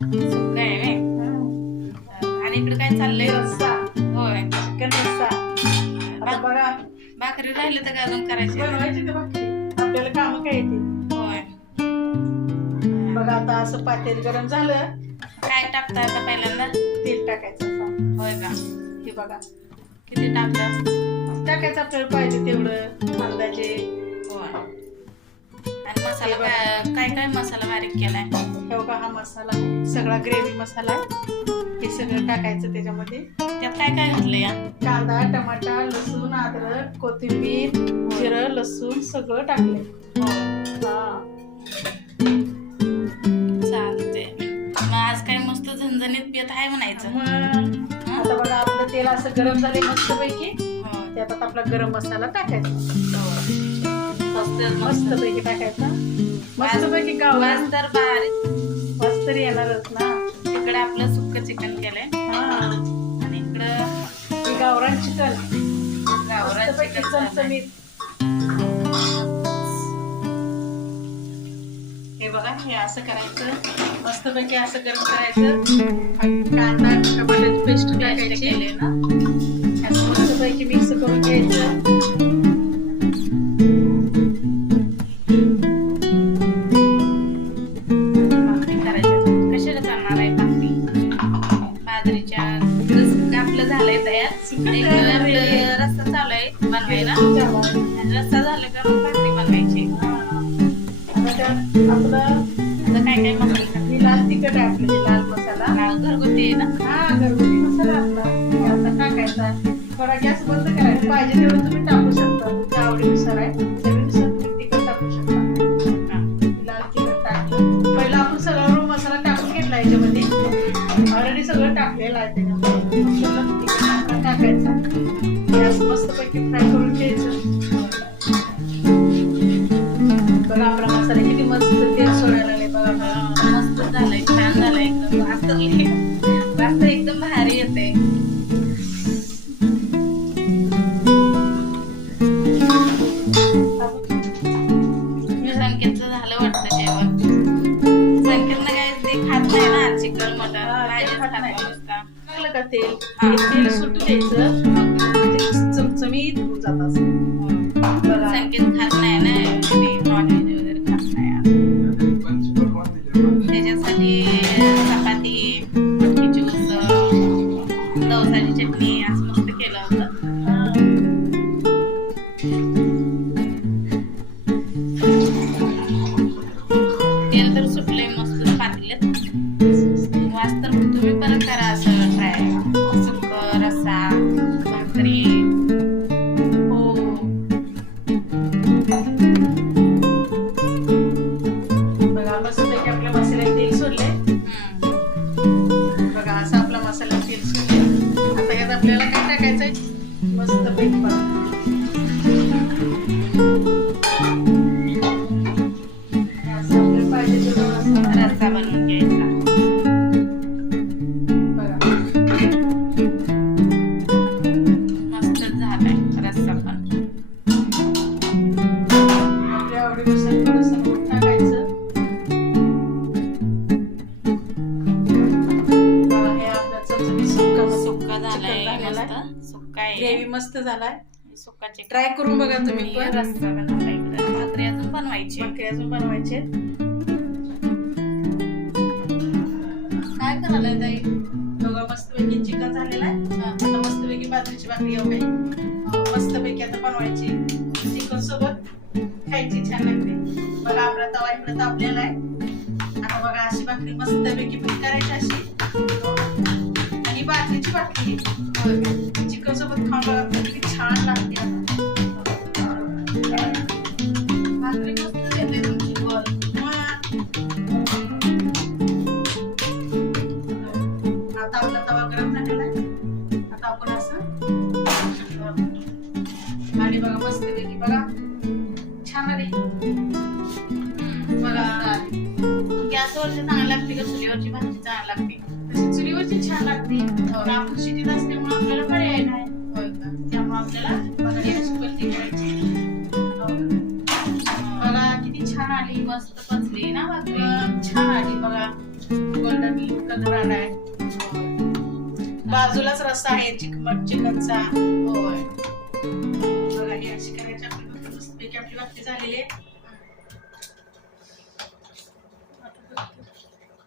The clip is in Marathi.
सुक्का आहे व्हय? आणि इकडे काय चाललंय रस्सा? होय. चिकन रस्सा. आता बघा. भाकरी राहिले तर का अजून करायचे? बनवायची ते भाकरी आपल्याला काम काय येते होय. बघा आता असं पातेल गरम झालं. काय टाकता आता पहिल्यांदा? तेल टाकायचं. होय का? हे बघा. किती टाकता टाकायचं आपल्याला पाहिजे तेवढं. अंदाजे होय. आणि मसाला काय काय काय मसाला बारीक केलाय? हे बघा हा मसाला सगळा ग्रेव्ही मसाला हे सगळं टाकायचं त्याच्यामध्ये. त्यात काय काय घातलं या? कांदा टमाटा लसूण अद्रक कोथिंबीर जिरं लसूण सगळं टाकलंय. हा. चालते मग आज काय मस्त झणझणीत पेत आहे म्हणायचं. मग आता बघा आपलं तेल असं गरम झाले मस्त पैकी होय. त्यात आता आपला गरम मसाला टाकायचा. होय. मस्त पैकी टाकायचा. मस्त पैकी वास तर मस्त तरी येणारच ना. इकडे आपलं सुक्क चिकन केलंय. हा. आणि इकडं गावरान चिकन. गावरान पैकी. चमचमीत. हे बघा हे असं करायचं. मस्त पैकी असं गरम करायचं. कांदा टमाट्याची पेस्ट पेस्ट टाकायची केले ना? करणार आहे बाजरीच्या आपलं झालंय तयार. रस्सा चालू आहे. बनवायला. आणि रस्सा झाला का मग बनवायची. आता काय काय मसाला हे लाल तिखट आहे आपलं हे लाल मसाला? घरगुती आहे ना? हा घरगुती मसाला आपला. हे आता टाकायचा थोडा गॅस बंद करायचा पाहिजे तेवढं तुम्ही टाकू शकता. तुमच्या आवडीनुसार आहे. तिखट टाकू शकता. हा. लाल तिखट टाकलं. पहिला आपण सगळा मसाला टाकून घेतला याच्यामध्ये ऑलरेडी सगळं टाकलेलं आहे त्याच्यामध्ये. मसाला तिखट आपण टाकायचा. हे मस्तपैकी फ्राय करून घ्यायचं. बघा आपला मसाला किती मस्त तेल सोडायला लागले. बघा बघा. मस्त झालंय छान झालंय. एकदम वास तर वास एकदम भारी येते का तेल हे तेल सुटू द्यायचं चमचमीत होऊन जात संकेत खात नाही ना नॉनव्हेज वगैरे खात नाही त्याच्यासाठी चपाती मटकीची उसळ दवसाची चटणी असं मस्त केलं होतं. तेल तर सुटलंय मस्त त्यात आपल्याला काय टाकायचंय? मस्त पैकी बघा हे रस्सा बनवून घ्यायचा. बघा मस्त झालाय रस्सा पण. चिकन झालेला आहे. सुक्का ग्रेव्ही मस्त झालाय. सुक्का ट्राय करून बघा तुम्ही. आणि पण रस्सा बनवला इकडे. भाकरी अजून बनवायची. भाकरी अजून बनवायचे काय करायला ताई? बघा मस्तपैकी चिकन झालेलं आहे. आता मस्तपैकी बाजरीची भाकरी एवढे मस्तपैकी आता बनवायची. चिकन सोबत खायची छान लागते. बघा आपला तवा इकडे तापलेला आहे. आता बघा अशी भाकरी मस्तपैकी पण करायची अशी. बाजरीची चिकन सोबत खाऊन किती छान लागते भाकरी मस्त येते तुमची बॉल आता आपला तवा गरम झालेला आहे आता आपण असं आणि बघा मस्त बघा छान आली बघा गॅसवरची चांगली लागते का चुलीवरची भाजी? चांगली लागते. तशी छान लागते. पण आपण शिटीत असल्यामुळे आपल्याला पर्याय नाही. त्यामुळे आपल्याला बघा हे पलटी करायची बघा किती छान आली मस्त पचली ना भाकरी. छान आली बघा गोल्डन कलर आलाय बाजूलाच रस्ता आहे चिकमट चिकनचा. होय. बघा हे अशी करायची आपली मस्त पैकी आपली भाकरी झालेली आहे.